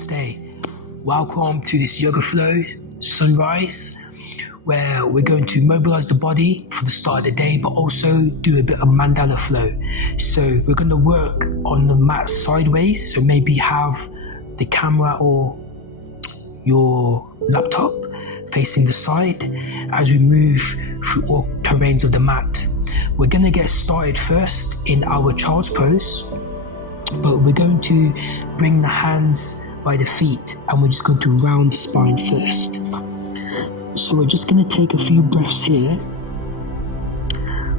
Namaste. Welcome to this yoga flow sunrise, where we're going to mobilize the body for the start of the day, but also do a bit of Mandala flow. So we're going to work on the mat sideways, so maybe have the camera or your laptop facing the side as we move through all terrains of the mat. We're going to get started first in our child's pose, but we're going to bring the hands by the feet and we're just going to round the spine first. So we're just going to take a few breaths here,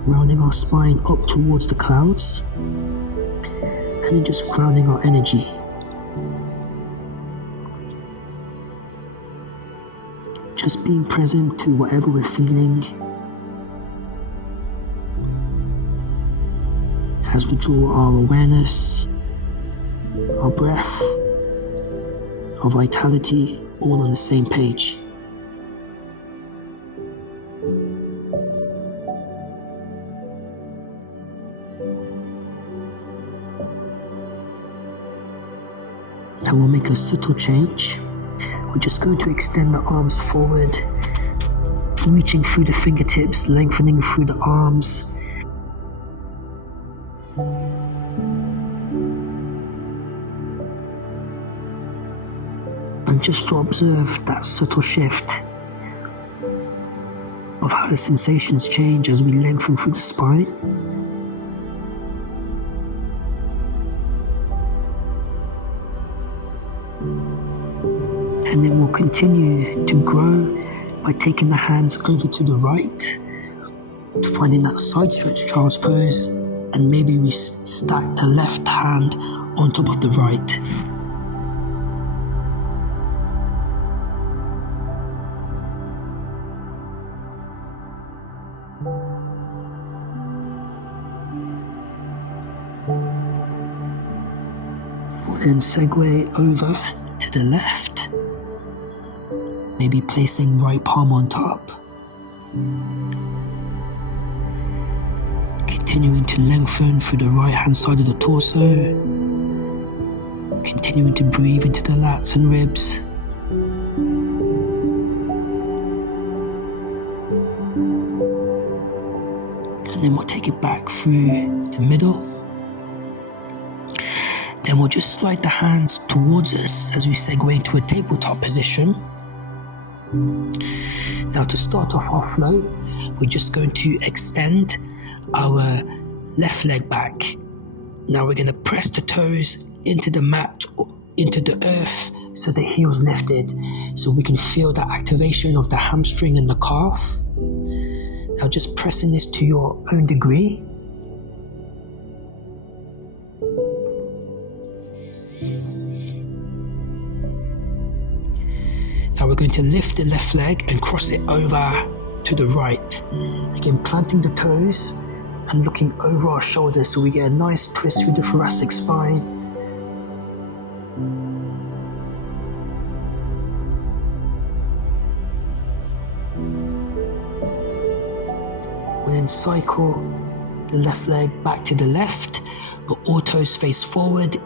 rounding our spine up towards the clouds, and then just grounding our energy. Just being present to whatever we're feeling as we draw our awareness, our breath, our vitality, all on the same page. Now we'll make a subtle change. We're just going to extend the arms forward, reaching through the fingertips, lengthening through the arms. And just to observe that subtle shift of how the sensations change as we lengthen through the spine. And then we'll continue to grow by taking the hands over to the right, finding that side stretch child's pose, and maybe we stack the left hand on top of the right. We'll then segue over to the left, maybe placing right palm on top, continuing to lengthen through the right hand side of the torso, continuing to breathe into the lats and ribs. And then we'll take it back through the middle. Then we'll just slide the hands towards us as we segue into a tabletop position. Now to start off our flow, we're just going to extend our left leg back. Now we're going to press the toes into the mat, into the earth, so the heel's lifted, so we can feel the activation of the hamstring and the calf. Now just pressing this to your own degree. Now we're going to lift the left leg and cross it over to the right. Again, planting the toes and looking over our shoulders so we get a nice twist through the thoracic spine. We'll then cycle the left leg back to the left, but all toes face forward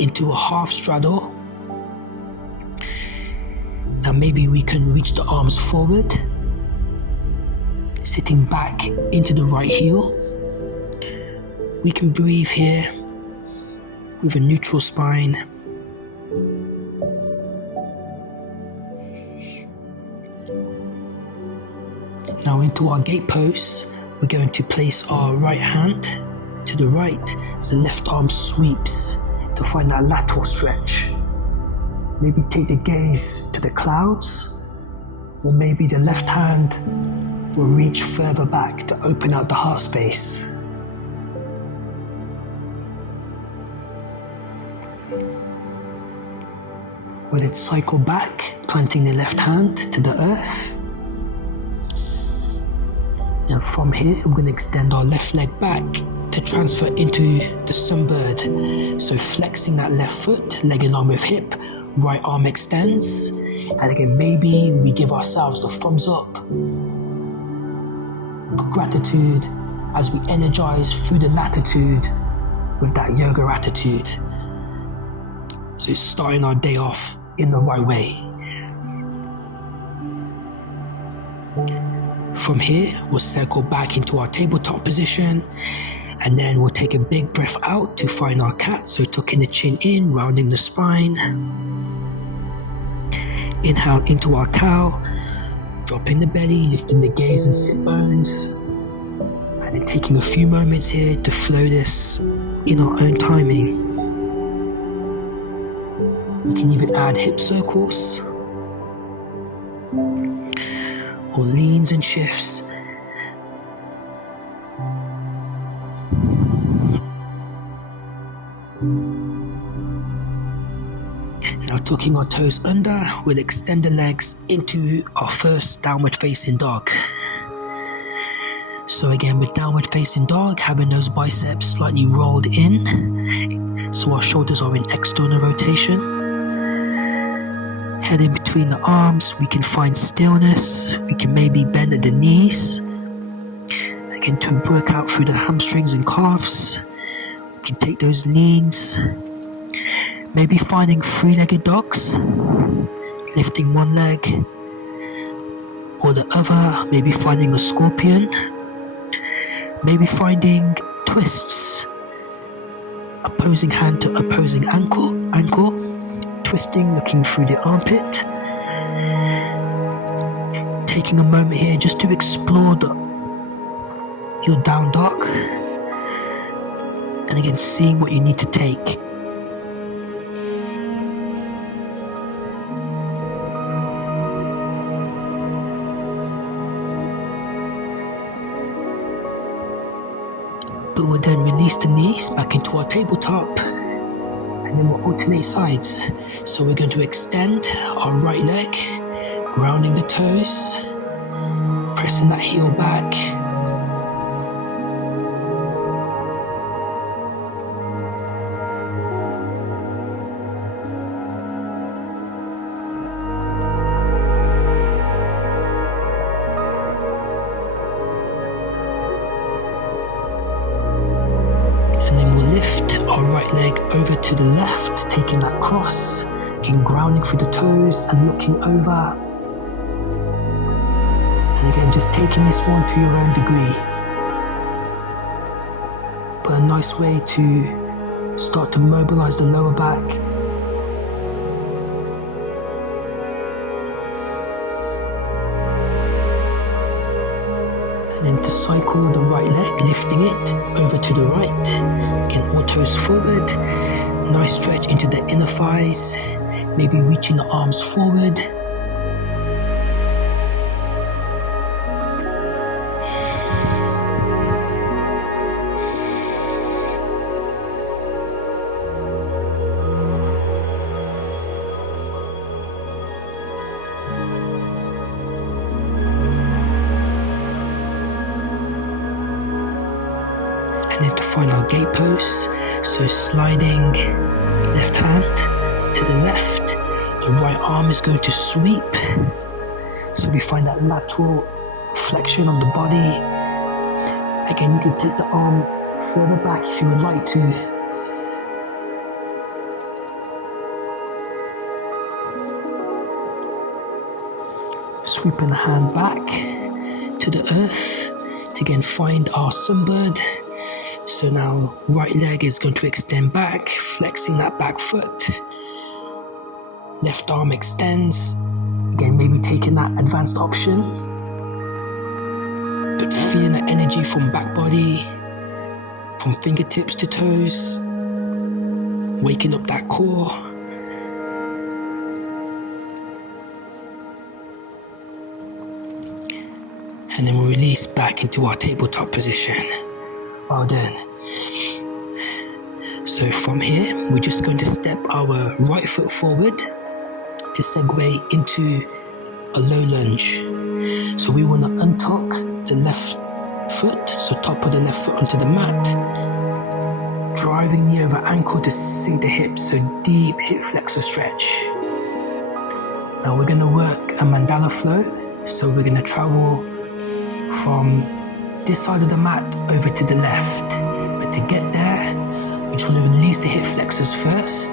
into a half straddle. Now maybe we can reach the arms forward, sitting back into the right heel. We can breathe here with a neutral spine. Now into our gate pose, we're going to place our right hand to the right as the left arm sweeps to find that lateral stretch. Maybe take the gaze to the clouds, or maybe the left hand will reach further back to open out the heart space. We'll then cycle back, planting the left hand to the earth. And from here, we're going to extend our left leg back to transfer into the sunbird. So flexing that left foot, leg in line with hip, right arm extends, and again maybe we give ourselves the thumbs up of gratitude as we energize through the latitude with that yoga attitude. So it's starting our day off in the right way. From here, we'll circle back into our tabletop position, and then we'll take a big breath out to find our cat. So tucking the chin in, rounding the spine. Inhale into our cow, dropping the belly, lifting the gaze and sit bones. And then taking a few moments here to flow this in our own timing. We can even add hip circles or leans and shifts. Now tucking our toes under, we'll extend the legs into our first downward facing dog. So again, with downward facing dog, having those biceps slightly rolled in, so our shoulders are in external rotation. Head in between the arms, we can find stillness, we can maybe bend at the knees. Again, to work out through the hamstrings and calves, we can take those leans. Maybe finding three-legged dogs, lifting one leg or the other, maybe finding a scorpion, maybe finding twists, opposing hand to opposing ankle, twisting, looking through the armpit. Taking a moment here just to explore your down dog, and again seeing what you need to take. But we'll then release the knees back into our tabletop, and then we'll alternate sides. So we're going to extend our right leg, grounding the toes, pressing that heel back. Our right leg over to the left, taking that cross, again grounding through the toes and looking over. And again, just taking this one to your own degree. But a nice way to start to mobilize the lower back. And then to cycle the right leg, lifting it over to the right. Again, all toes forward. Nice stretch into the inner thighs. Maybe reaching the arms forward. And then to find our gate pose, so sliding left hand to the left, the right arm is going to sweep, so we find that lateral flexion of the body. Again, you can take the arm further back if you would like to. Sweeping the hand back to the earth to again find our sunbird. So now right leg is going to extend back, flexing that back foot. Left arm extends. Again, maybe taking that advanced option. But feeling the energy from back body, from fingertips to toes. Waking up that core. And then we'll release back into our tabletop position. Well done. So from here, we're just going to step our right foot forward to segue into a low lunge. So we want to untuck the left foot, so top of the left foot onto the mat, driving the over ankle to sink the hips, so deep hip flexor stretch. Now we're going to work a mandala flow, so we're going to travel from this side of the mat over to the left. But to get there, we just want to release the hip flexors first.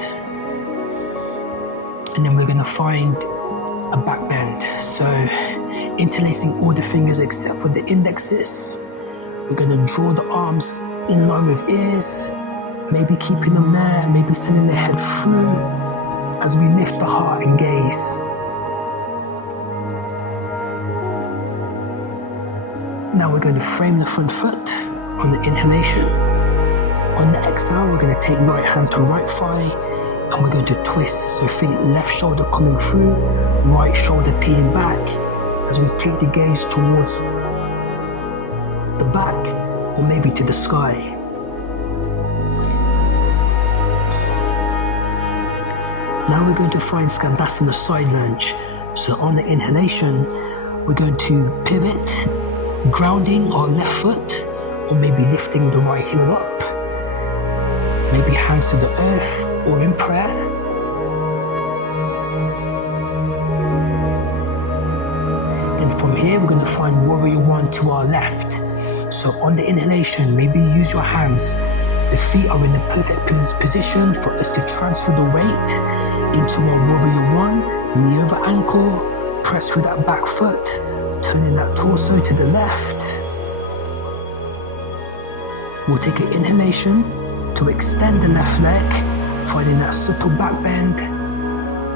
And then we're going to find a back bend. So interlacing all the fingers except for the indexes. We're going to draw the arms in line with ears, maybe keeping them there, maybe sending the head through as we lift the heart and gaze. Now we're going to frame the front foot on the inhalation. On the exhale, we're going to take right hand to right thigh and we're going to twist. So think left shoulder coming through, right shoulder peeling back as we take the gaze towards the back or maybe to the sky. Now we're going to find Skandasana side lunge. So on the inhalation, we're going to pivot, grounding our left foot or maybe lifting the right heel up. Maybe hands to the earth or in prayer. Then from here, we're going to find Warrior One to our left. So on the inhalation, maybe use your hands. The feet are in the perfect position for us to transfer the weight into our Warrior One, knee over ankle, press through that back foot, turning that torso to the left. We'll take an inhalation to extend the left leg, finding that subtle back bend.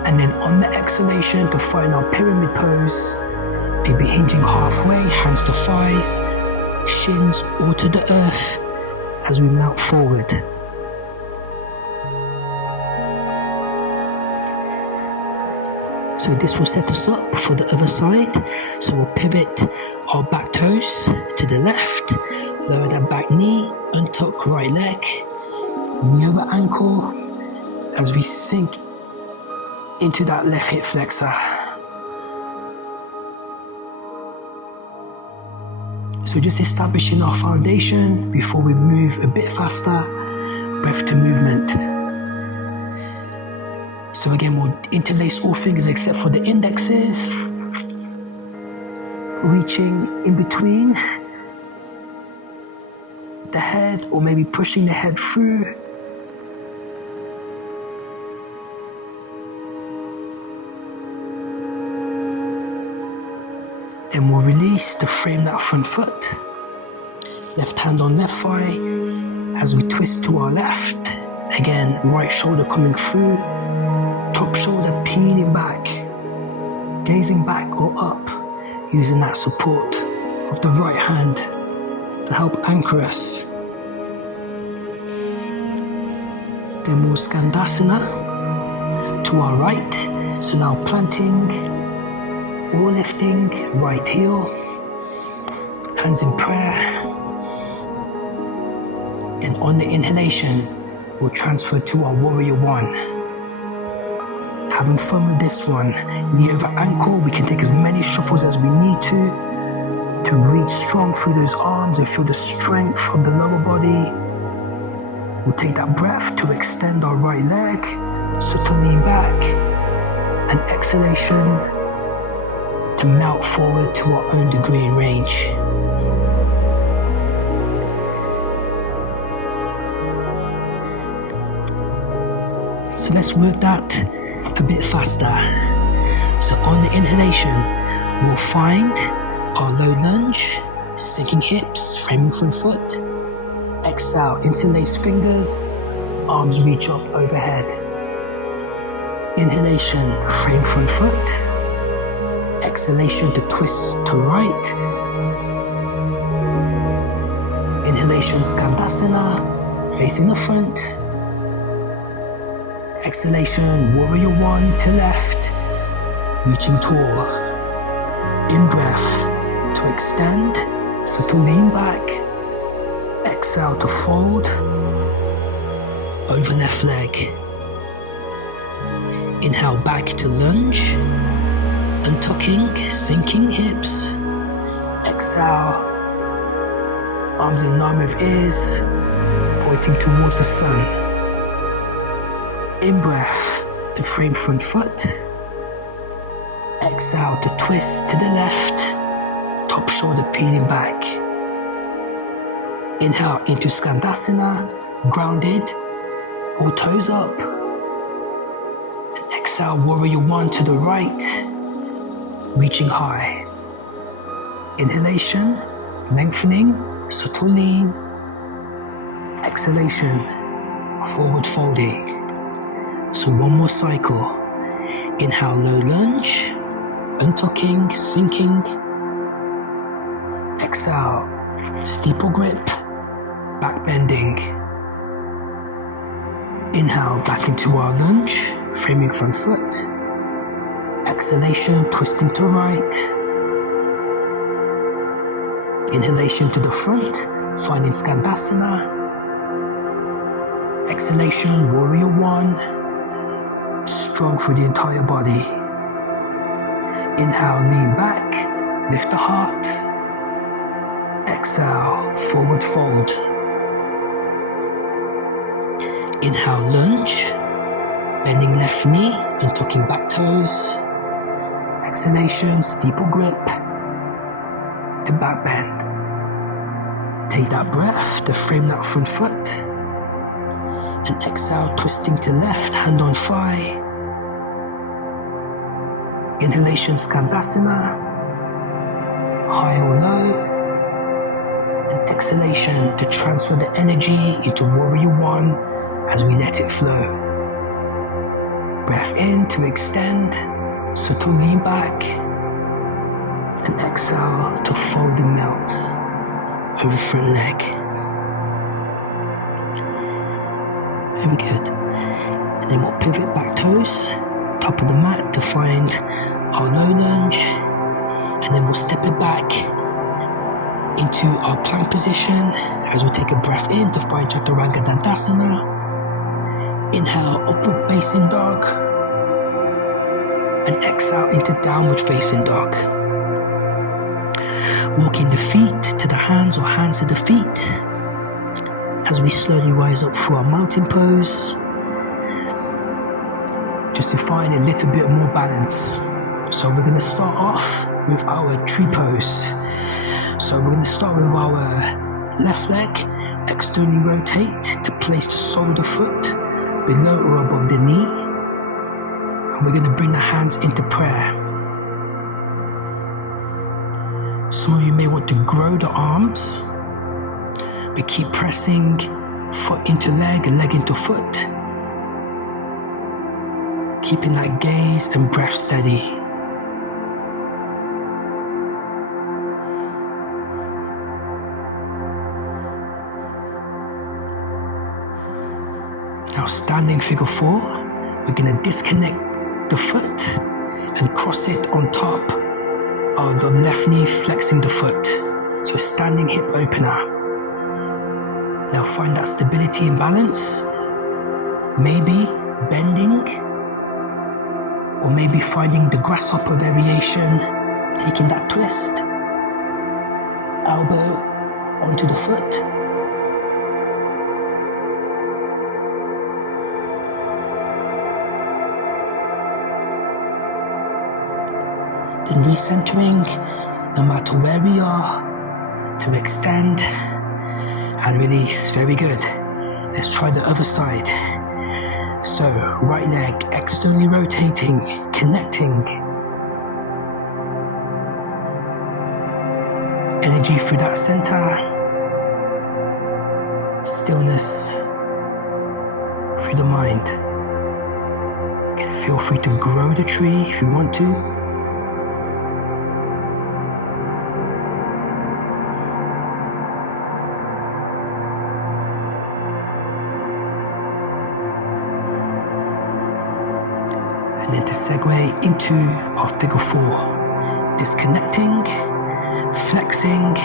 And then on the exhalation to find our pyramid pose, maybe hinging halfway, hands to thighs, shins all to the earth as we melt forward. So this will set us up for the other side. So we'll pivot our back toes to the left, lower that back knee, untuck right leg, knee over ankle as we sink into that left hip flexor. So just establishing our foundation before we move a bit faster, breath to movement. So again, we'll interlace all fingers except for the indexes, reaching in between the head or maybe pushing the head through. Then we'll release to frame that front foot. Left hand on left thigh as we twist to our left. Again, right shoulder coming through, top shoulder peeling back, gazing back or up, using that support of the right hand to help anchor us. Then we'll Skandasana to our right. So now planting or lifting, right heel, hands in prayer. Then on the inhalation, we'll transfer to our Warrior One. Having fun with this one, knee over ankle, we can take as many shuffles as we need to reach strong through those arms and feel the strength of the lower body. We'll take that breath to extend our right leg, subtle lean back, and exhalation to melt forward to our own degree in range. So let's work that a bit faster. So on the inhalation, we'll find our low lunge, sinking hips, framing front foot. Exhale, interlace fingers, arms reach up overhead. Inhalation, frame front foot. Exhalation to twist to right. Inhalation, Skandasana, facing the front. Exhalation, Warrior One to left, reaching tall. In breath to extend, subtle lean back. Exhale to fold over left leg. Inhale back to lunge, untucking, sinking hips. Exhale, arms in line with ears, pointing towards the sun. In breath to frame front foot. Exhale to twist to the left, top shoulder peeling back. Inhale into Skandasana, grounded, all toes up. And exhale. exhale, warrior one to the right, reaching high. Inhalation, lengthening, subtle lean. Exhalation, forward folding. So one more cycle. Inhale, low lunge, untucking, sinking. Exhale, steeple grip, back bending. Inhale, back into our lunge, framing front foot. Exhalation, twisting to right. Inhalation to the front, finding Skandasana. Exhalation, warrior one, strong through the entire body. Inhale, lean back, lift the heart. Exhale, forward fold. Inhale, lunge, bending left knee and tucking back toes. Exhalation, steeple grip to back bend. Take that breath to frame that front foot. And exhale, twisting to left, hand on thigh. Inhalation, Skandasana, high or low. And exhalation to transfer the energy into warrior one as we let it flow. Breath in to extend, subtle lean back. And exhale to fold and melt over front leg. Very good. And then we'll pivot back toes, top of the mat to find our low lunge. And then we'll step it back into our plank position as we take a breath in to find Chaturanga Dandasana. Inhale, upward facing dog. And exhale into downward facing dog. Walking the feet to the hands or hands to the feet as we slowly rise up through our mountain pose, just to find a little bit more balance. So we're going to start off with our tree pose. So we're going to start with our left leg, externally rotate to place the sole of the foot below or above the knee. And we're going to bring the hands into prayer. Some of you may want to grow the arms, but keep pressing foot into leg and leg into foot. Keeping that gaze and breath steady. Now standing figure 4, we're going to disconnect the foot and cross it on top of the left knee, flexing the foot. So standing hip opener. Now find that stability and balance. Maybe bending, or maybe finding the grasshopper variation, taking that twist, elbow onto the foot. Then recentering, no matter where we are, to extend and release. Very good. Let's try the other side. So, right leg externally rotating, connecting. Energy through that center. Stillness through the mind. Again, feel free to grow the tree if you want to. And then to segue into our figure 4, disconnecting, flexing,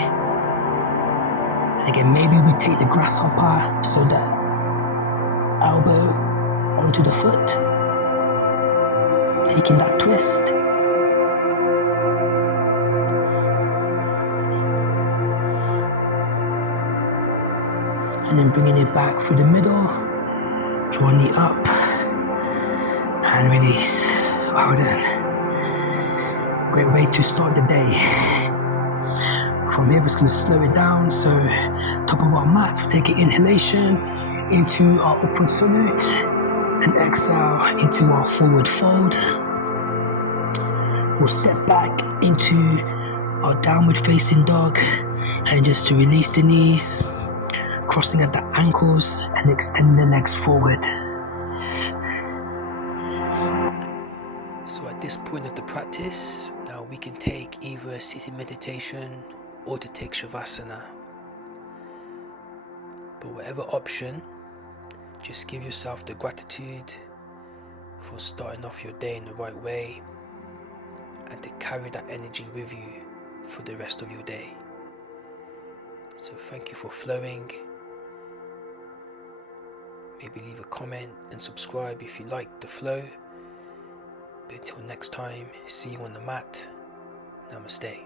and again maybe we take the grasshopper, so that elbow onto the foot, taking that twist, and then bringing it back through the middle, drawing it up. And release. Well done. Great way to start the day. From here, we're just going to slow it down. So, top of our mat, we'll take an inhalation into our upward salute. and exhale into our forward fold. We'll step back into our downward facing dog, and just to release the knees, crossing at the ankles and extending the legs forward. So at this point of the practice, now we can take either a sitting meditation or to take Shavasana. But whatever option, just give yourself the gratitude for starting off your day in the right way, and to carry that energy with you for the rest of your day. So thank you for flowing. Maybe leave a comment and subscribe if you like the flow. But until next time, see you on the mat. Namaste.